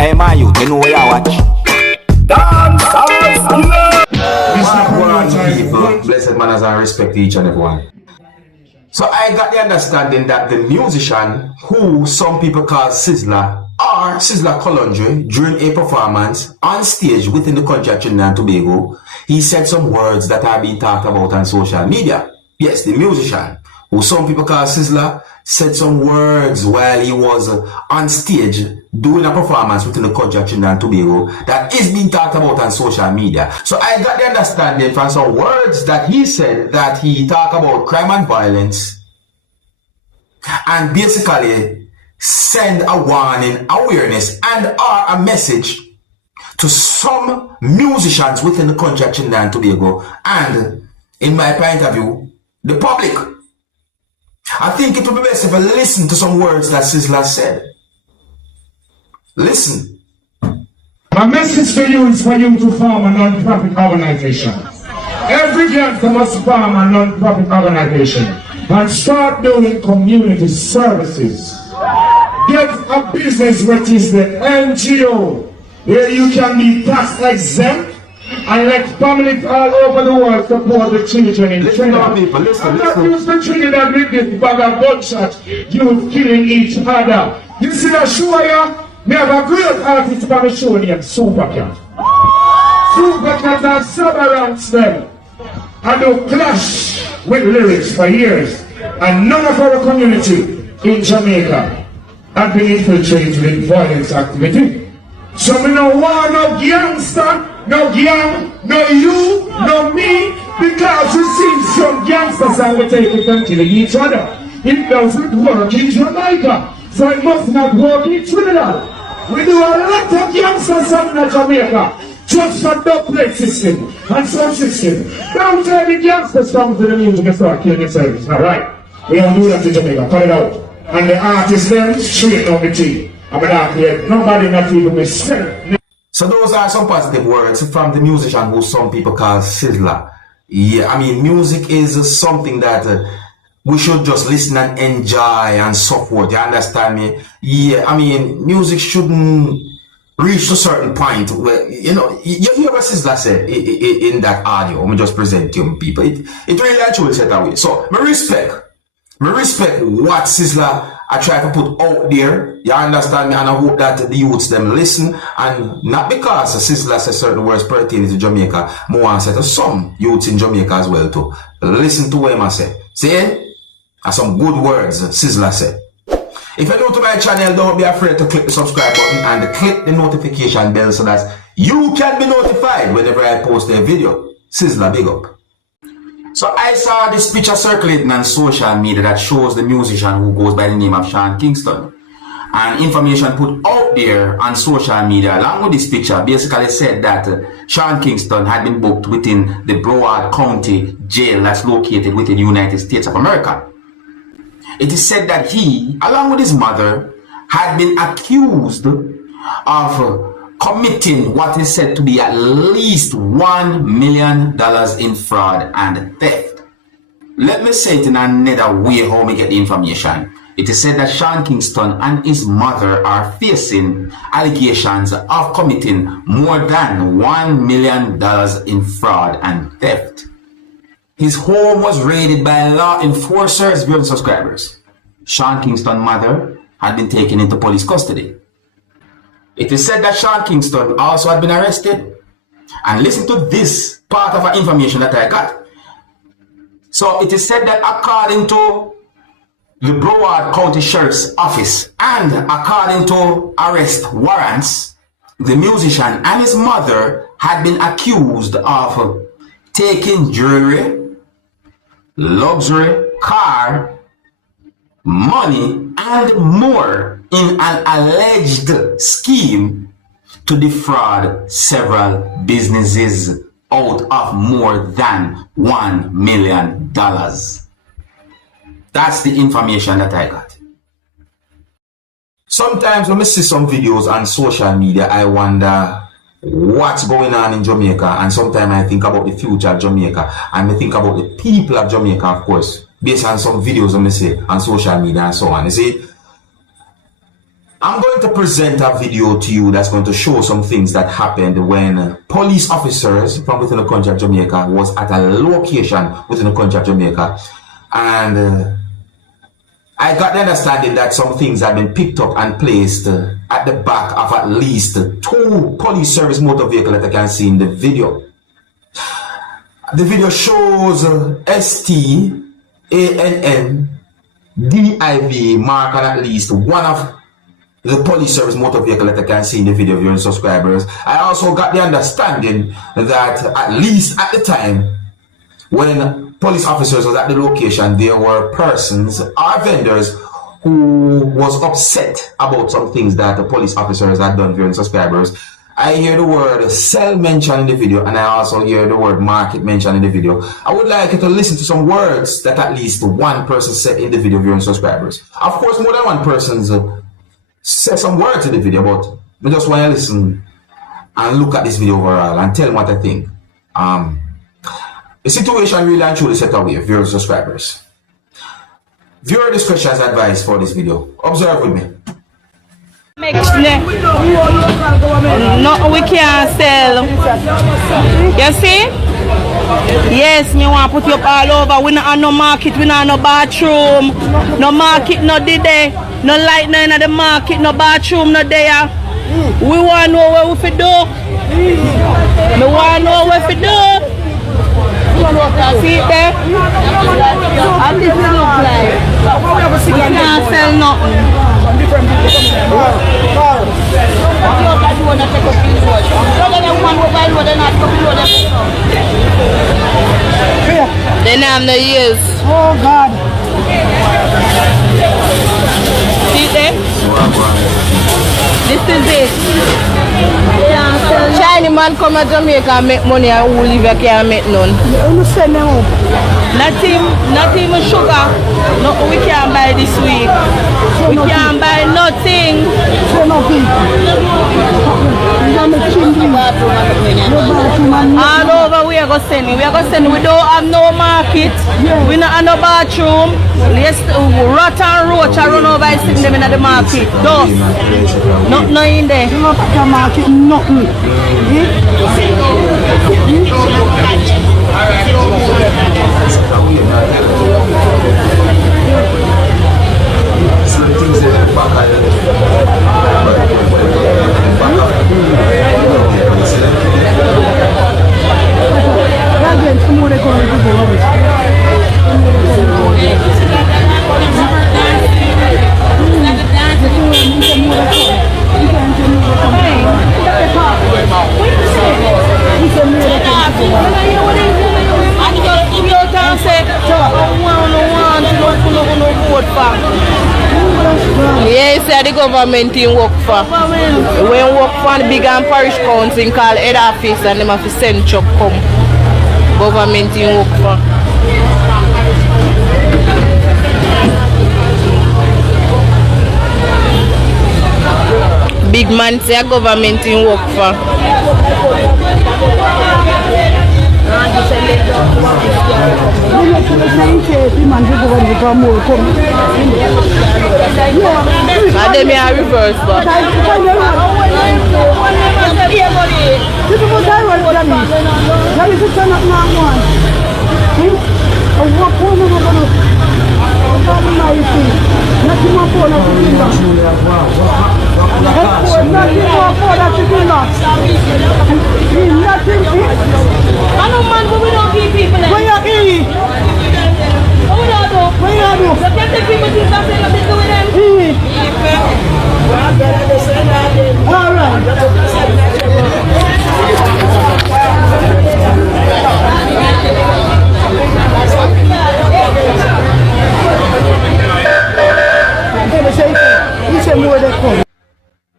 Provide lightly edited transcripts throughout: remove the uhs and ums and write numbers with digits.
Hey, my youth, you know where you watch? Dancehall skilla. People, blessed manners and respect to each and everyone. So I got the understanding that the musician who some people call Sizzla or Sizzla Colundry during a performance on stage within the country of Trinidad and Tobago, he said some words that are being talked about on social media. Yes, the musician who some people call Sizzla said some words while he was on stage doing a performance within the country of Trinidad and Tobago that is being talked about on social media. So I got the understanding from some words that he said that he talked about crime and violence and basically send a warning, awareness and or a message to some musicians within the country of Trinidad and Tobago and, in my point of view, the public. I think it would be best if I listen to some words that Sizzla said. Listen. My message to you is for you to form a non-profit organization. Every gangster must form a non-profit organization and start doing community services. Get a business which is the NGO, where you can be tax exempt and let families all over the world support the children in Trinidad. I'm not used to Trinidad with this bag of gunshot, youth killing each other. You see that show here? We have a great artist for the show named Supercat. Supercat has subarrants them and do clash with lyrics for years. And none of our community in Jamaica have been infiltrated with violence activity. So we don't want no gangster, no gang, no you, no me, because we see some gangsters and we take it and killing each other. It doesn't work in Jamaica, so it must not work in Trinidad. We do a lot of gangsters in Jamaica, just for the plate system and sound system. Don't tell the gangsters come to the music and start killing themselves, alright? We don't do that in Jamaica, cut it out. And the artists them straight on the team. I'm not here, nobody not even mistake. So those are some positive words from the musician who some people call Sizzla. Yeah, I mean, music is something that we should just listen and enjoy and support. You understand me? Yeah, I mean, music shouldn't reach to a certain point where, you know, you hear what Sizzla said in that audio. Let me just present to you people. It really actually said that way. So, me respect what Sizzla I try to put out there, you understand me, and I hope that the youths them listen, and not because Sizzla says certain words pertaining to Jamaica, more I say to some youths in Jamaica as well too. Listen to what I say. See? And some good words Sizzla said. If you're new to my channel, don't be afraid to click the subscribe button and click the notification bell so that you can be notified whenever I post a video. Sizzla, big up. So I saw this picture circulating on social media that shows the musician who goes by the name of Sean Kingston. And information put out there on social media along with this picture basically said that Sean Kingston had been booked within the Broward County jail that's located within the United States of America. It is said that he, along with his mother, had been accused of committing what is said to be at least $1 million in fraud and theft. Let me say it in another way how we get the information. It is said that Sean Kingston and his mother are facing allegations of committing more than $1 million in fraud and theft. His home was raided by law enforcers, viewing subscribers. Sean Kingston's mother had been taken into police custody. It is said that Sean Kingston also had been arrested. And listen to this part of our information that I got. So it is said that according to the Broward County Sheriff's Office and according to arrest warrants, the musician and his mother had been accused of taking jewelry, luxury car, money, and more in an alleged scheme to defraud several businesses out of more than $1 million. That's the information that I got. Sometimes when I see some videos on social media, I wonder what's going on in Jamaica, and sometimes I think about the future of Jamaica, and I think about the people of Jamaica, of course, based on some videos I see on social media and so on. You see, I'm going to present a video to you that's going to show some things that happened when police officers from within the country of Jamaica was at a location within the country of Jamaica, and I got the understanding that some things have been picked up and placed at the back of at least 2 police service motor vehicles that I can see in the video. The video shows STANNDIV mark on at least one of the police service motor vehicle that I can see in the video, viewing subscribers. I also got the understanding that at least at the time when police officers was at the location, there were persons or vendors who was upset about some things that the police officers had done, viewing subscribers. I hear the word sell mentioned in the video, and I also hear the word market mentioned in the video. I would like you to listen to some words that at least one person said in the video, viewing subscribers. Of course, more than one person said some words in the video, but I just want to listen and look at this video overall and tell them what I think. The situation really and truly set away, viewer subscribers. Viewer discretion is advised for this video. Observe with me. No, we can't sell. You see? Yes, me want to put you up all over. We not have no market, we not have no bathroom. No market, no day. No light, no in the market, no bathroom, no there. We want to know what we fi do. We want to know what we fi do. See it there? How this look like? We can't sell nothing. They don't have no use. Oh God. See it there? This is it. Chinese man come to Jamaica and make money, and who live here can't make none. Not even sugar. No, we can't buy this week. We can't buy nothing. All over we are going to send it. We are going to send it. We don't have no market. We don't have no bathroom. Yes, rat and roach are run over and sitting them in the market. Dust. Nothing in there. Nothing. Yes, the government in work for. When work for the big and parish council called head office and them have to send truck come. Government in work for. Big man say government in work for. And then me a reverse but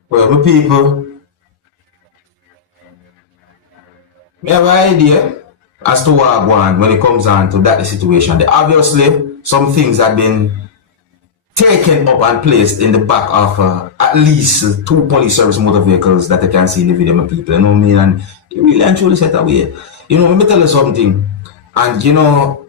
Well, my people, I have an idea as to what I want when it comes on to that situation. Obviously, some things have been taken up and placed in the back of at least 2 police service motor vehicles that I can see in the video, my people. You know what I mean? And it really and truly set away. You know, let me tell you something. And you know,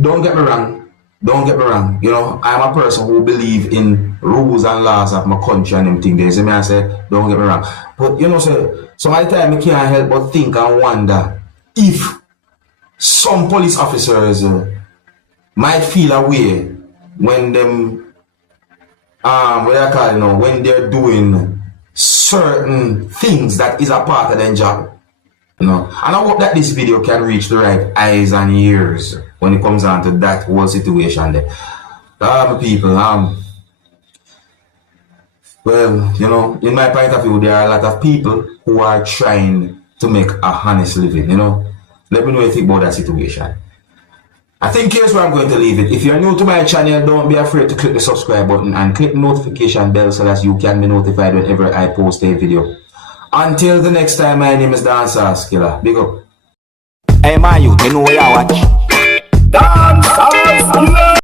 don't get me wrong. don't get me wrong, you know, I'm a person who believe in rules and laws of my country and them things. There, see me, I say, don't get me wrong. But you know, so some of the time I can't help but think and wonder if some police officers might feel a way when them what I call it now, when they're doing certain things that is a part of their job. You know, and I hope that this video can reach the right eyes and ears when it comes down to that whole situation there. People, well, you know, in my point of view, there are a lot of people who are trying to make a honest living, you know. Let me know what you think about that situation. I think here's where I'm going to leave it. If you're new to my channel, don't be afraid to click the subscribe button and click the notification bell so that you can be notified whenever I post a video. Until the next time, my name is Dancehall Skilla. Big up. Hey man, you know what you watch.